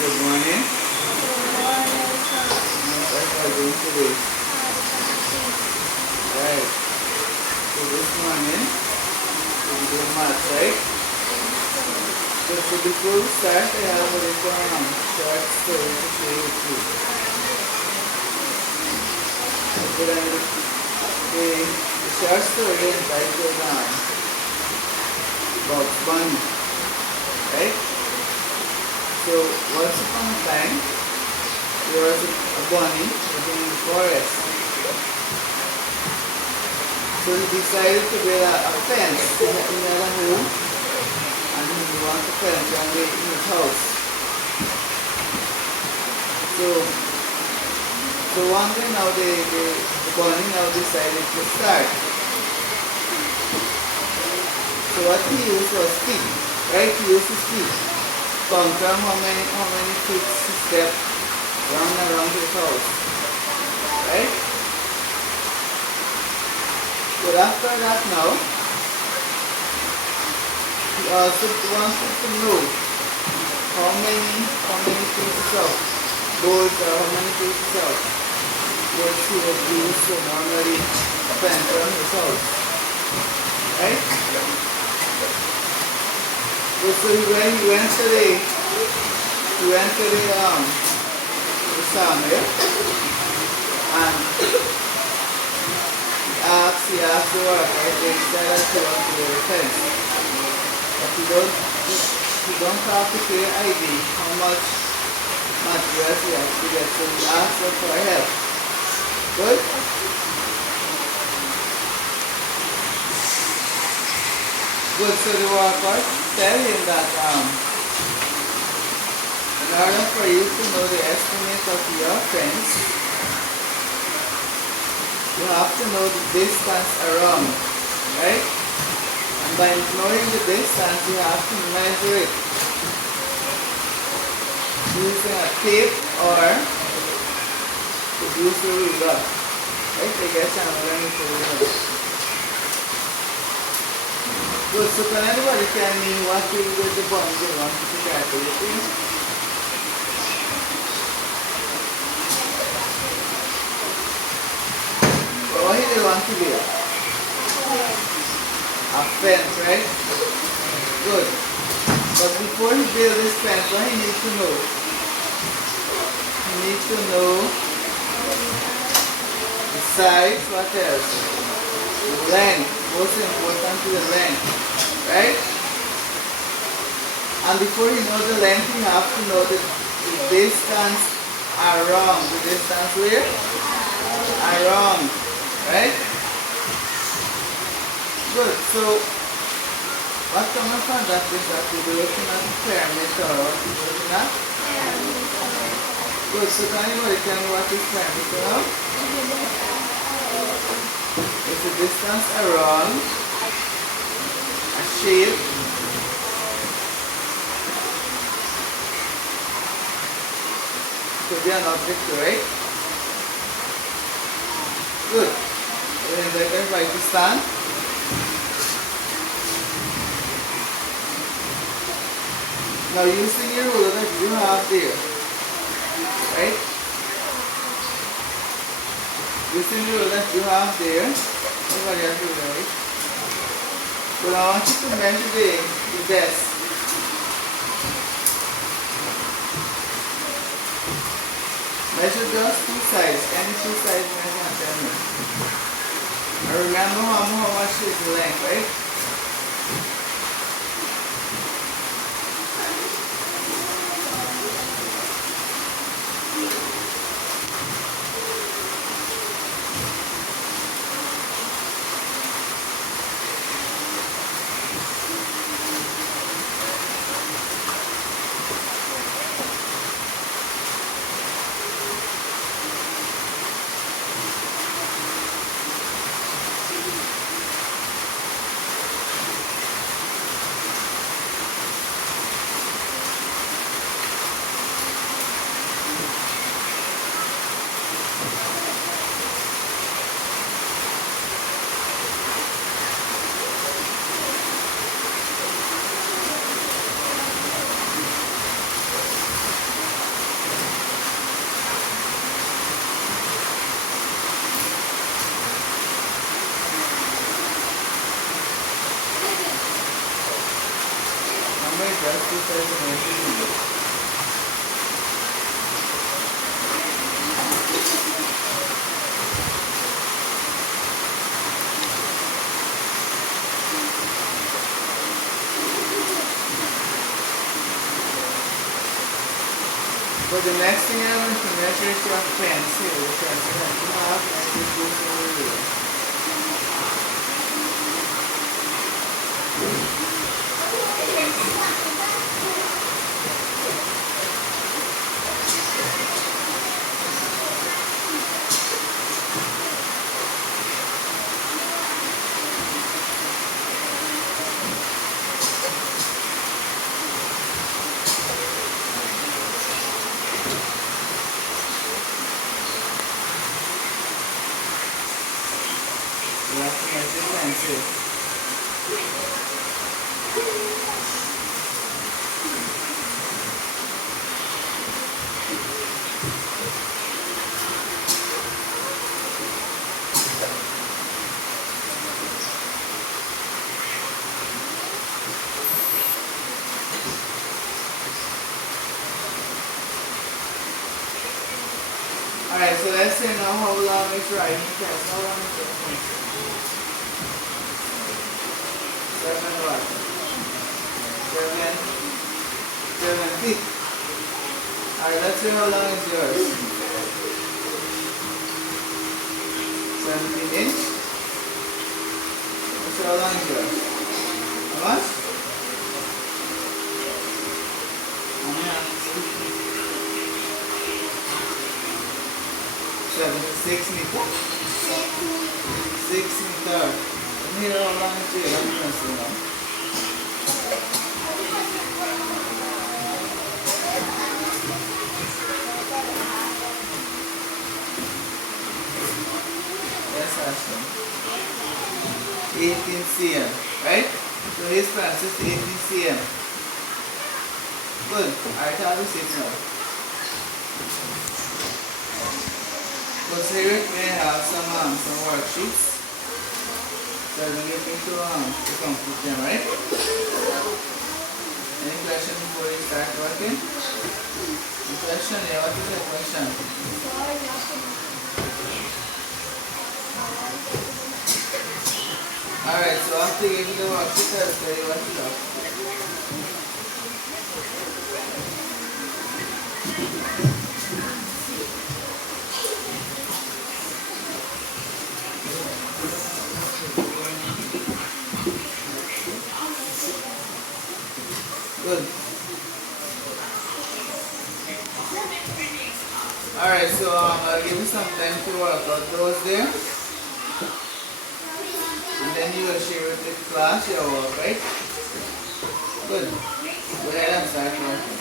Good morning. What are you doing today? Right. So this morning, we'll do maths, right? So before we start, I have a little short story to share with you. The short story is entitled Bugs Bunny, right? So once upon a time, there was a bunny living in the forest. So he decided to build a fence. He had a home and he wanted to fence around his house. So one day now the bunny now decided to start. So what he used was feet, right? He used his feet. Count how many feet he stepped round and around his house, right? But after that now, he also wanted to know how many pieces of boards or how many pieces of boards he would use to normally fence around his house, right? So he went to the sawmill and he asked the worker if they decided to want to do the fence. But he don't have to pay ID how much materials he has to get, so he asked them for help. Good? Good, so the worker tell him that in order for you to know the estimate of your fence, you have to know the distance around, right? And by knowing the distance, you have to measure it using a tape or use a ruler. Right? I guess I'm learning to ruler. Good, so can anybody tell me what to do with the bunny they want to calculate? What do they want to build? A fence, right? Good. But before he builds this fence, what he needs to know? He needs to know the size, what else? The length. Most important to the length, right? And before you know the length, you have to know the distance around. The distance where? Around, right? Good. So what comes from that is that we'll be looking at the perimeter. What are we looking at? Good. So can anybody tell me what is perimeter? It's the distance around a shape could be an object, right? Good. Then invite everybody to stand. Now using your ruler that you have there, right? Using the ruler that you have there, everybody has ruler, right? But I want you to measure the desk. Measure just two sides, any two sides measure and tell me. And remember how much is the length, right? Just 2 centimeters. But the next thing I want to measure is your pencil, the pencil that you have, and just go through the ruler. You have to measure the pencil. Alright, so let's say now how long it's writing test. How long is your pencil? 7 what? 7 feet. Alright, let's see how long is yours. 17 inch. Let's see how long is yours. How much? How many? 6 meters. 6 meters. Here how long is your pencil now? Yes, Ashton. 18 cm, right? So his pencil is 18 cm. Good. I have a 6 now. So here we have some worksheets. So we get to complete them, right? Any question before you start working? The question, yeah, what is the question? Alright, so after you give the worksheet, I'll tell you what to do. Good. Alright, so I'll give you some time to work out those there. And then you will share with the class your work, right? Good. Go ahead and start working.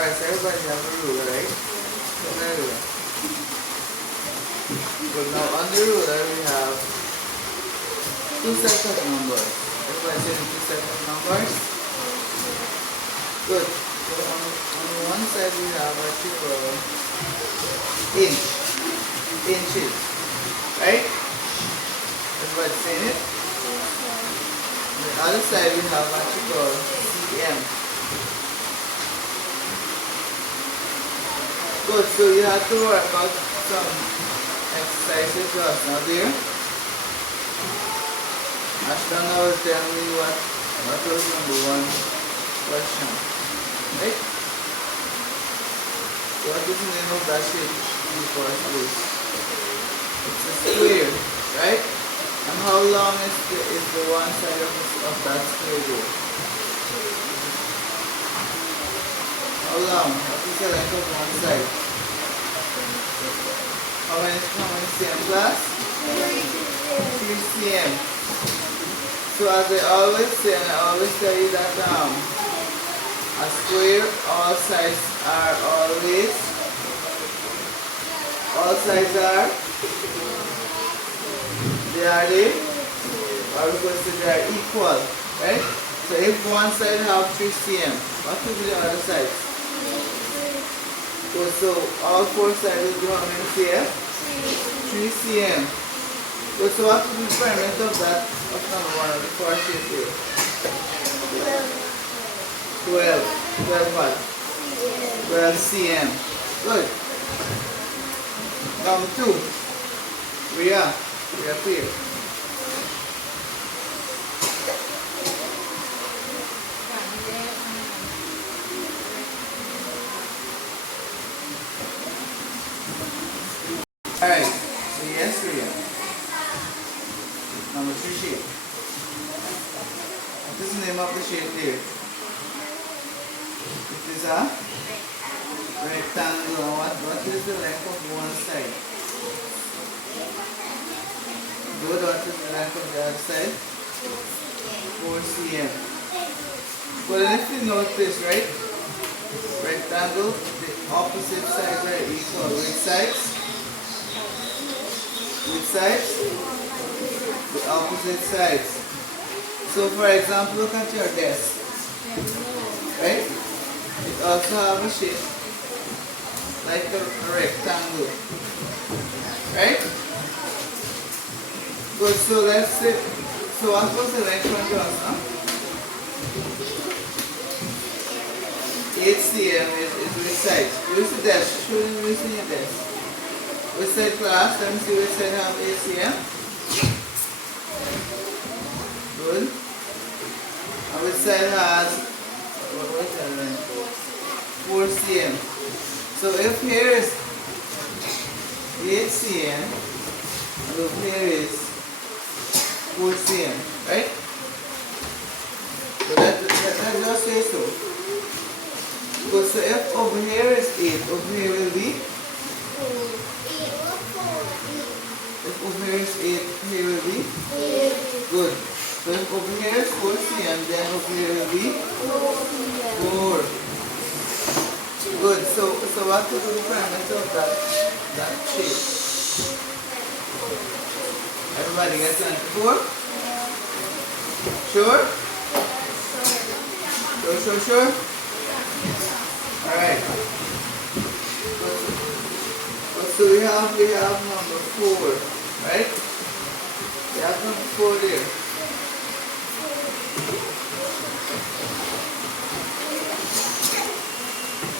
Alright, so everybody has a ruler, right? So there we go. But now on the ruler we have two sets of numbers. Everybody say the two sets of numbers. Good. So on one side we have what you call inches, right? Everybody saying it? On the other side we have what you call cm. Good, so you have to work out some exercises just now there. Ashton was telling me what was number one question. Right? What is the name of that shape in the first place? It's a square, right? And how long is the one side of that square there? How long? What is the length of one side? How many cm class? 3 cm. So as I always say, and I always tell you that a square, all sides are always, they are equal, right? So if one side have 3 cm, what will be the other side? So all four sides will be how many cm? 3 cm. So what will be the perimeter of that, of number one, of the first shape here? 12. 12 what? 12 cm. Good. Number two. We are clear. Alright, so yes, we are. Number three shape. What is the name of the shape there? It is a rectangle. What is the length of one side? Good. What is the length of the other side? 4 cm. Well, if you notice, right? Rectangle, the opposite sides are equal. Which sides? Which sides? The opposite sides. So for example, look at your desk. Right? It also have a shape like a rectangle. Right? Good, so let's say, so what was the length one to us, huh? 8 cm is which side? Use the desk. Show me using your desk. Which side class? Let me see which side have 8 cm. Good. And which side has, what is that then? 4 cm. So if here is 8 cm, and over here is 4 cm, right? So that just say so. Good, so if over here is 8, over here will be? If over here is 8, here will be? Good. So if over here is 4 cm, then over here will be? 4. Good. So what will be the parameter of that shape? Everybody gets an 4? Sure? Sure? Alright. So we have number 4, right? We have number 4 there.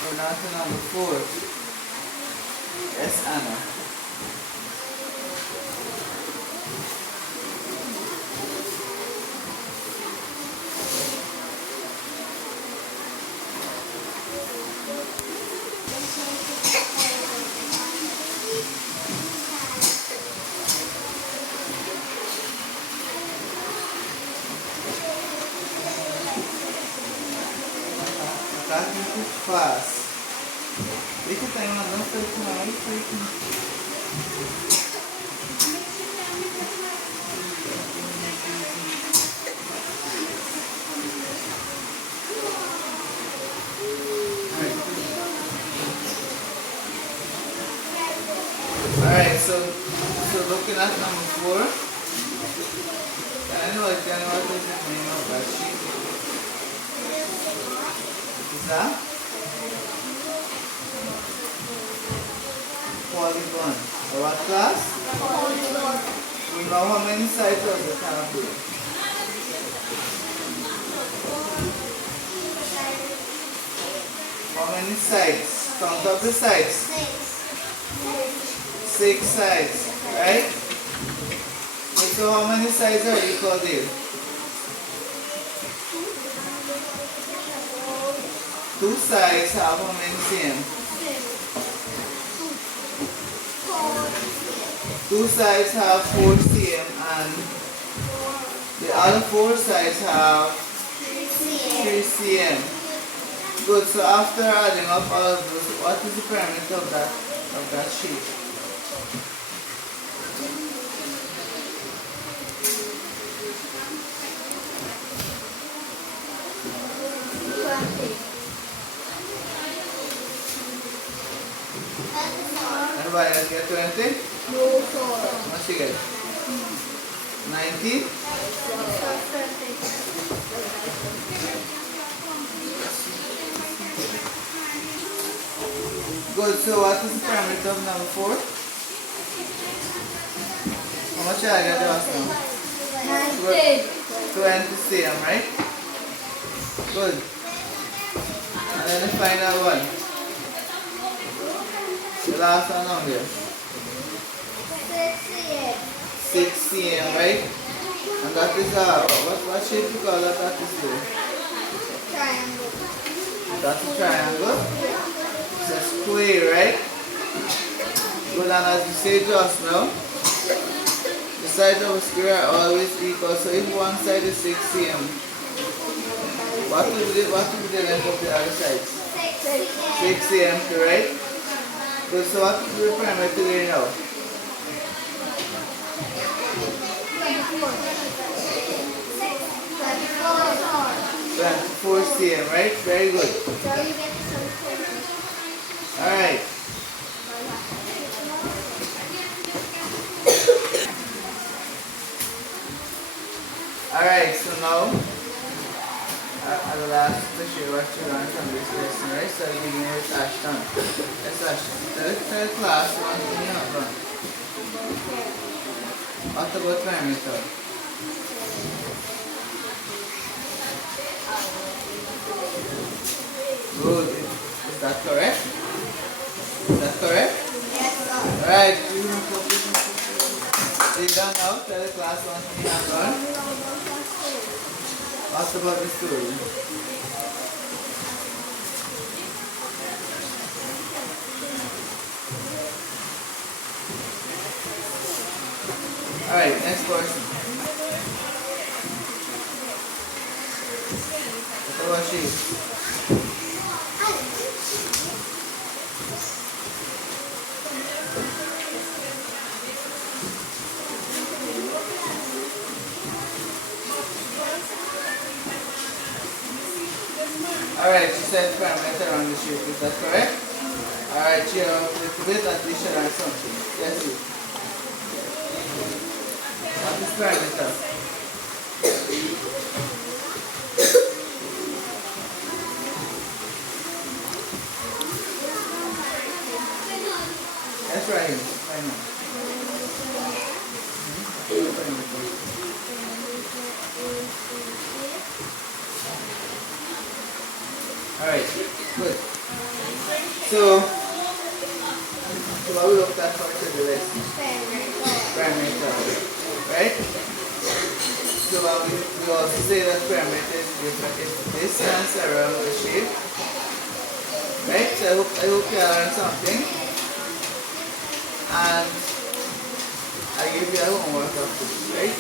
So now to number 4. Yes, Anna. Tá muito fácil. Deixa eu estar mandando para ele tomar e foi aqui. Alright. looking at number 4. I know what is the name of that sheet. Is that? Polygon. So what class? Polygon. We know how many sides of the triangle. How many sides? Count up the sides. 6 sides, right? So how many sides are equal there? 2 sides have how many same? 2 sides have 4 cm and the other 4 sides have 3 cm. Good, so after adding up all of those, what is the perimeter of that sheet? Everybody else get 20? No, 4. What you get? 90? Good, so what is the perimeter of number 4? How much I get just now? 20 cm, right? Good. And then the final one. The last one on here. 6 cm, right? And that is what shape you call that? That is Triangle. that's a triangle. It's a square, right? Good, and as you say just now, the sides of a square are always equal. So if one side is 6 cm, what will be the length of the other side? 6 cm, right? Good, so what is the perimeter there now? 24 cm, right? Very good. Alright. Alright, so now I will ask to share what you learned from this lesson, right? So I'll begin with Ashton. Yes, Ashton. Tell class one thing you have done. What about perimeter? Good. Is that correct? Is that correct? Yes, sir. Alright. Sit down now. Tell the class one thing you have done. What about the story? Alright, next person. What about she? Alright, she said perimeter on the shape, is that correct? Alright, cheer up a little bit, at least she learned something. Yes, you. What is perimeter? That's right. I know. Alright, good. So what we looked at for the lesson? Perimeter. Right? So we also say that perimeter is the distance around the shape. Right? So I hope you learned something. And I give you a homework of this, right?